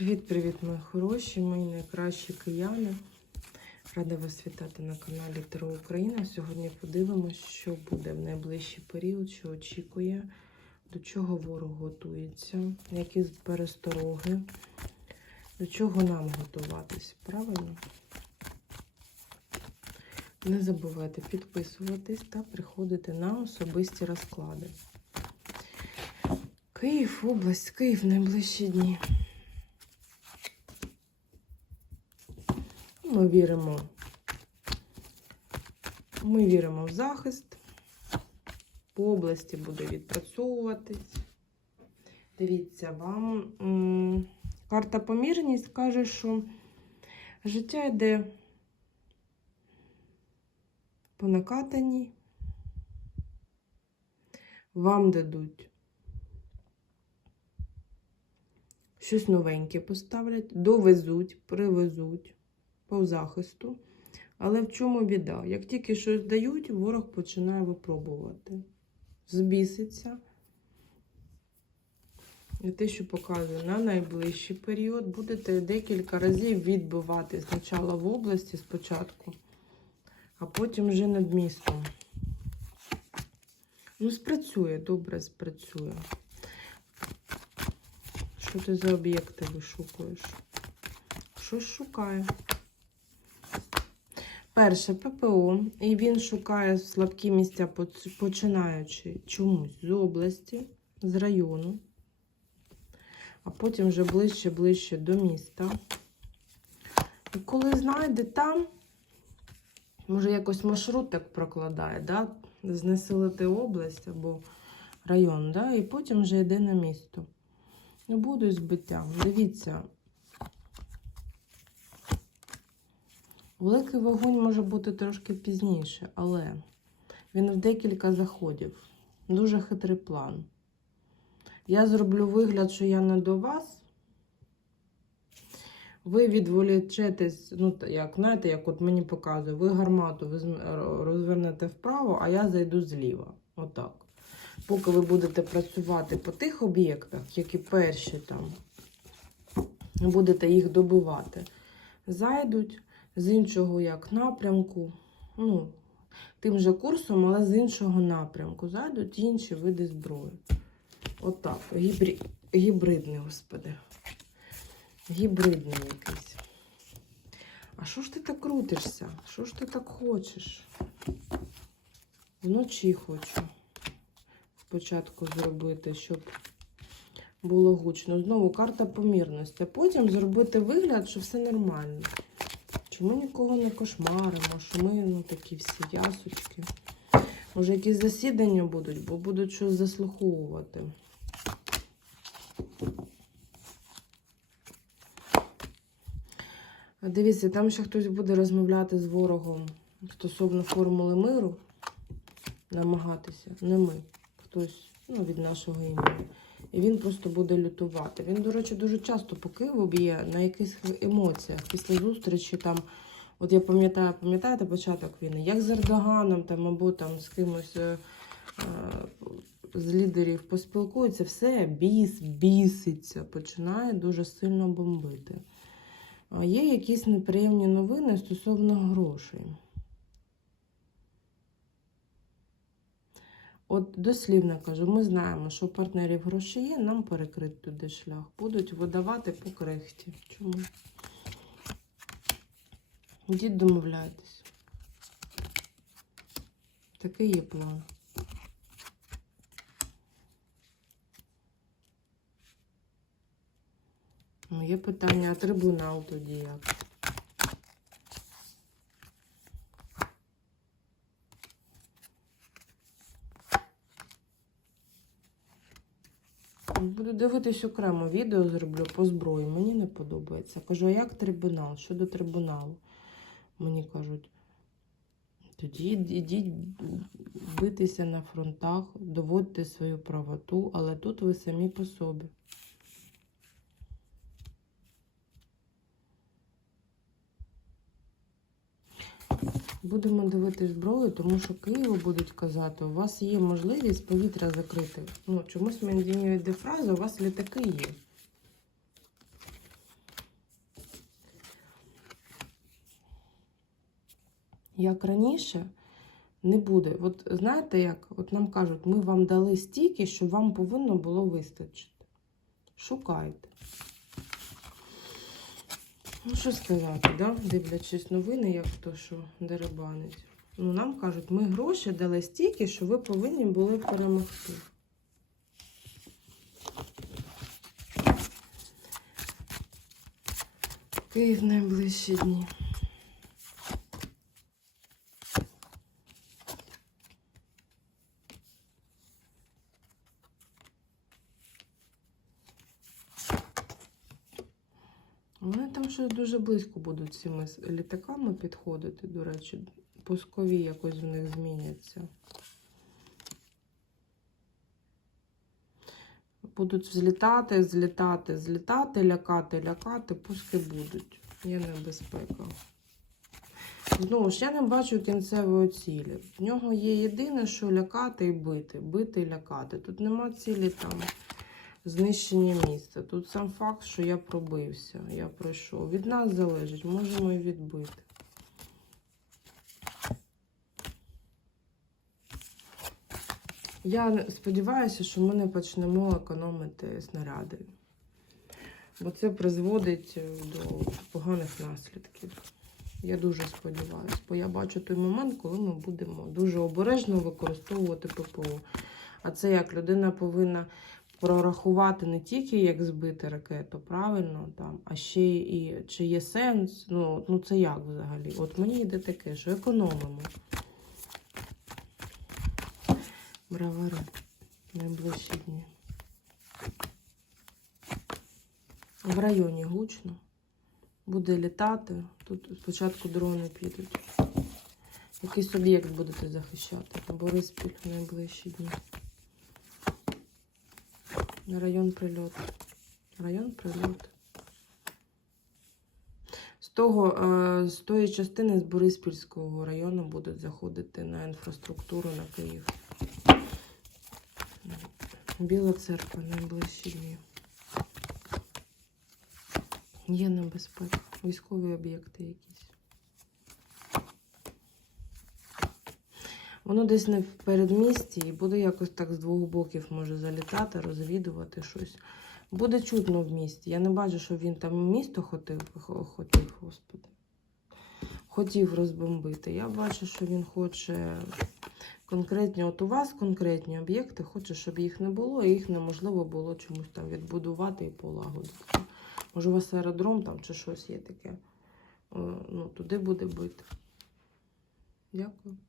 Привіт-привіт, мої хороші, мої найкращі кияни. Рада вас вітати на каналі Таро Україна. Сьогодні подивимось, що буде в найближчий період, що очікує, до чого ворог готується, які перестороги, до чого нам готуватись. Правильно? Не забувайте підписуватись та приходити на особисті розклади. Київ, область, Київ найближчі дні. Ми віримо. Ми віримо в захист. По області буде відпрацьовуватись. Дивіться, вам карта помірність каже, що життя йде по накатаній. Вам дадуть щось новеньке поставлять, довезуть, привезуть по захисту. Але в чому біда? Як тільки щось дають, ворог починає випробувати. Збіситься. І те, що показує на найближчий період, будете декілька разів відбивати спочатку в області спочатку, а потім вже над містом. Ну, спрацює, добре спрацює. Що ти за об'єкти вишукуєш? Щось шукає. Перше ППО, і він шукає слабкі місця, починаючи чомусь з області, з району, а потім вже ближче, ближче до міста. І коли знайде там, може якось маршрут так прокладає, да? знесилити область або район, да? і потім вже йде на місто. Буду збиття. Дивіться, Великий вогонь може бути трошки пізніше, але він в декілька заходів. Дуже хитрий план. Я зроблю вигляд, що я не до вас. Ви відволічетесь, ну, як, знаєте, як от мені показує, ви гармату розвернете вправо, а я зайду зліва. Отак. Поки ви будете працювати по тих об'єктах, які перші там, будете їх добивати, зайдуть з іншого як напрямку, ну, тим же курсом, але з іншого напрямку. Зайдуть інші види зброї. Отак. Гібрі... Гібридний, господи. Гібридний якийсь. А що ж ти так крутишся? Що ж ти так хочеш? Вночі хочу спочатку зробити, щоб було гучно. Знову карта помірності. Потім зробити вигляд, що все нормально. Чи ми нікого не кошмаримо, що ми ну, такі всі ясочки. Може, якісь засідання будуть, бо будуть щось заслуховувати. Дивіться, там ще хтось буде розмовляти з ворогом стосовно формули миру. Намагатися. Не ми. Хтось ну, від нашого імені. І він просто буде лютувати. Він, до речі, дуже часто по Києву б'є на якихось емоціях. Після зустрічі там, от я пам'ятаю, пам'ятаєте початок війни, як з Ердоганом там, або там з кимось е, е, з лідерів поспілкуються, все, біс, біситься, починає дуже сильно бомбити. Є якісь неприємні новини стосовно грошей. От дослівно кажу, ми знаємо, що у партнерів гроші є, нам перекрити туди шлях. Будуть видавати по крихті. Чому? Йдіть домовляйтесь. Такий є план. Ну, є питання, а трибунал тоді як? Буду дивитись окремо відео зроблю по зброї. Мені не подобається. Кажу, а як трибунал? Щодо трибуналу? Мені кажуть, тоді йдіть битися на фронтах, доводьте свою правоту, але тут ви самі по собі. Будемо дивитись зброю, тому що Києву будуть казати, у вас є можливість повітря закрити. Ну, чомусь мені йде фраза, у вас літаки є. Як раніше, не буде. От знаєте, як От нам кажуть, ми вам дали стільки, що вам повинно було вистачити. Шукайте. Ну, що сказати, да? дивлячись новини, як то, що деребанить. Ну, нам кажуть, ми гроші дали стільки, що ви повинні були перемогти. Київ найближчі дні. Щось дуже близько будуть цими літаками підходити, до речі. Пускові якось в них зміняться. Будуть взлітати, злітати, злітати, лякати, лякати, пуски будуть. Є небезпека. Знову ж, я не бачу кінцевої цілі. В нього є єдине, що лякати і бити. Бити і лякати. Тут нема цілі там знищення міста. Тут сам факт, що я пробився, я пройшов. Від нас залежить, можемо і відбити. Я сподіваюся, що ми не почнемо економити снаряди. Бо це призводить е, до поганих наслідків. Я дуже сподіваюся, бо я бачу той момент, коли ми будемо дуже обережно використовувати ППО. А це як людина повинна прорахувати не тільки як збити ракету, правильно, там, а ще і чи є сенс. Ну, ну це як взагалі? От мені йде таке, що економимо. Бравари найближчі дні. В районі гучно. Буде літати. Тут спочатку дрони підуть. Якийсь об'єкт будете захищати. Бориспіль в найближчі дні. Район прильоту. Район прильоту. З того, е, з тої частини з Бориспільського району будуть заходити на інфраструктуру на Київ. Біла церква найближчі дні. Є небезпека. Військові об'єкти якісь. Воно десь в передмісті і буде якось так з двох боків може залітати, розвідувати щось. Буде чутно в місті. Я не бачу, що він там місто хотів, хотів, господи. Хотів розбомбити. Я бачу, що він хоче конкретні, от у вас конкретні об'єкти, хоче, щоб їх не було, і їх неможливо було чомусь там відбудувати і полагодити. Може, у вас аеродром там чи щось є таке. Ну, туди буде бити. Дякую.